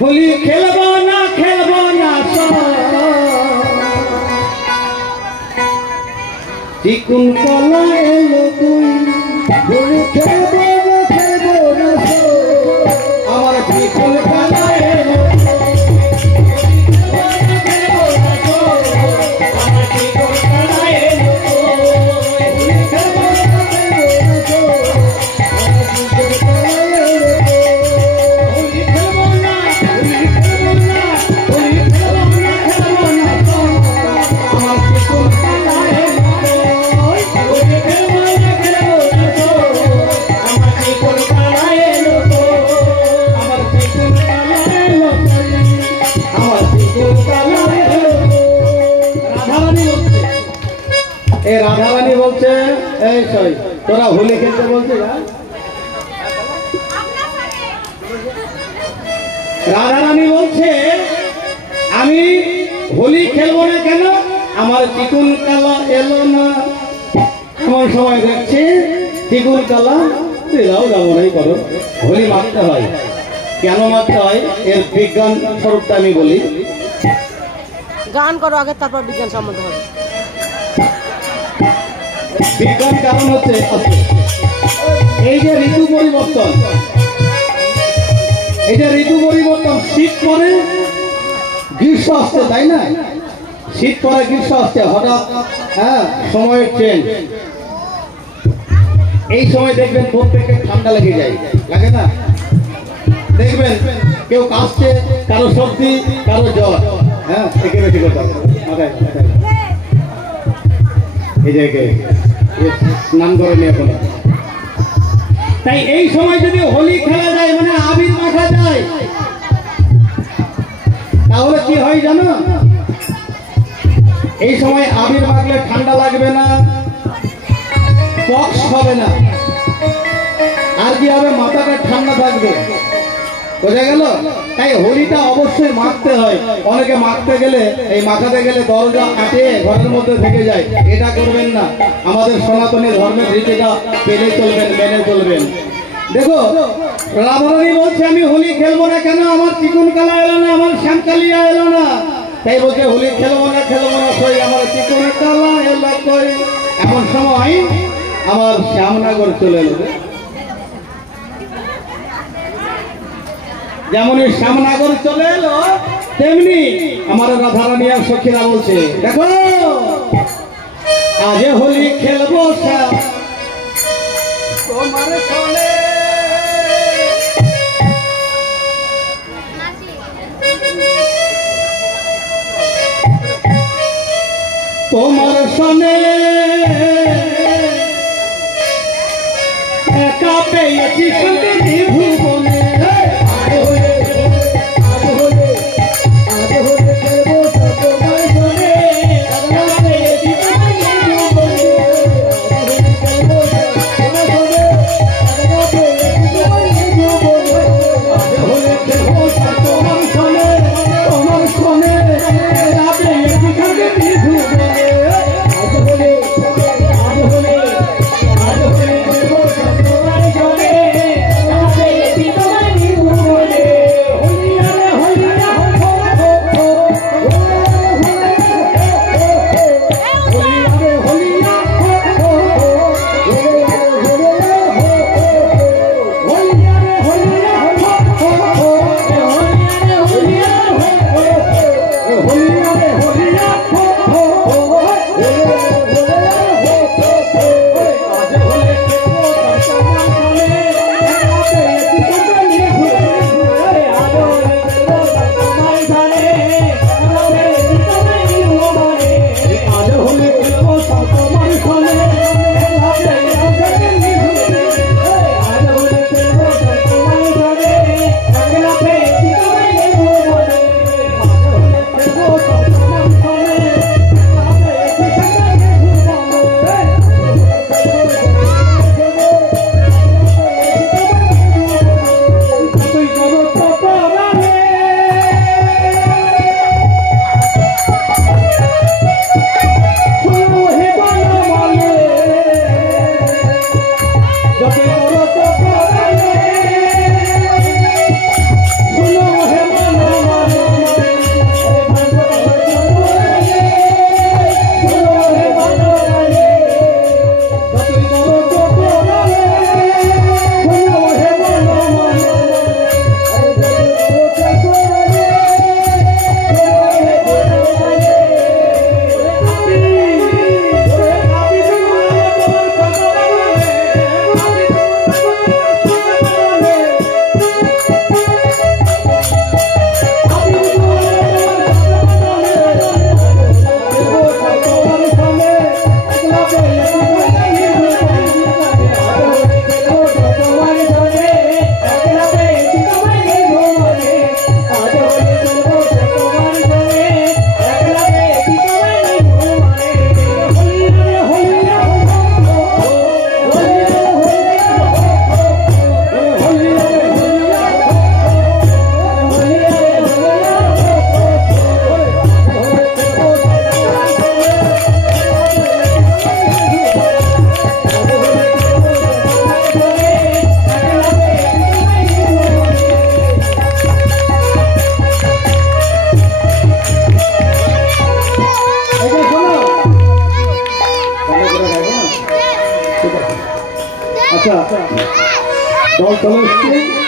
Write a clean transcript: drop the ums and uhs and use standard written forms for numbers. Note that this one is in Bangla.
होली खेलबो ना चिकुन कला एलो तुई होली खेलबो ना আমার চিকুন कला एलो राधा रानी बोलते तोरा होली खेलते बोलते राधा रानी बोलते आमी होली खेलबो ना केन आमार चिकुन काला एलो ना एमन समय देखছি चिकुन काला দিলাও যাবো নাই করো होली মারতে হয় কেন মারতে হয় এর বিজ্ঞান স্বরূপটা আমি বলি গান করো আগে তারপর বিজ্ঞান সম্বন্ধে হবে বিজ্ঞান কারণ হচ্ছে এই যে ঋতু পরিবর্তন শীত পরে গ্রীষ্ম আসছে তাই না শীত পরে গ্রীষ্ম আসছে হঠাৎ হ্যাঁ সময়ের চেঞ্জ এই সময় দেখবেন প্রত্যেকের ঠান্ডা লেগে যায় লাগে না দেখবেন কেউ কাশছে কারো সর্দি কারো জ্বর হ্যাঁ একে বেশি কথা এই জায়গায় স্নান করেনি এখন তাই এই সময় যদি হোলি খেলা যায় মানে আবির মাখা যায় তাহলে কি হয় জানো এই সময় আবির মাখলে ঠান্ডা লাগবে না পক্স হবে না আর কি হবে মাথাটা ঠান্ডা থাকবে বোঝা গেল তাই হোলিটা অবশ্যই মাখতে হয় অনেকে মাখতে গেলে এই মাখাতে গেলে দরজা আটে ঘরের মধ্যে থেকে যায় এটা করবেন না আমাদের সনাতনী ধর্মের রীতিটা মেনে চলবেন দেখো রাধারানী বলছে আমি হোলি খেলবো না কেন আমার চিকুন কালা এলো না আমার শ্যামকালিয়া এলো না তাই বলছে হোলি খেলবো না সই আমার চিকুন কালা এলো কই এমন সময় আমার শ্যামনগর চলে এলো যেমন শ্যামনগর চলে এলো তেমনি আমার রাধারানী আর সখীরা বলছে দেখো আজ হোলি খেলবো তোমার সনে একা পেয়েছি ভুবনে দল চলে এসছে।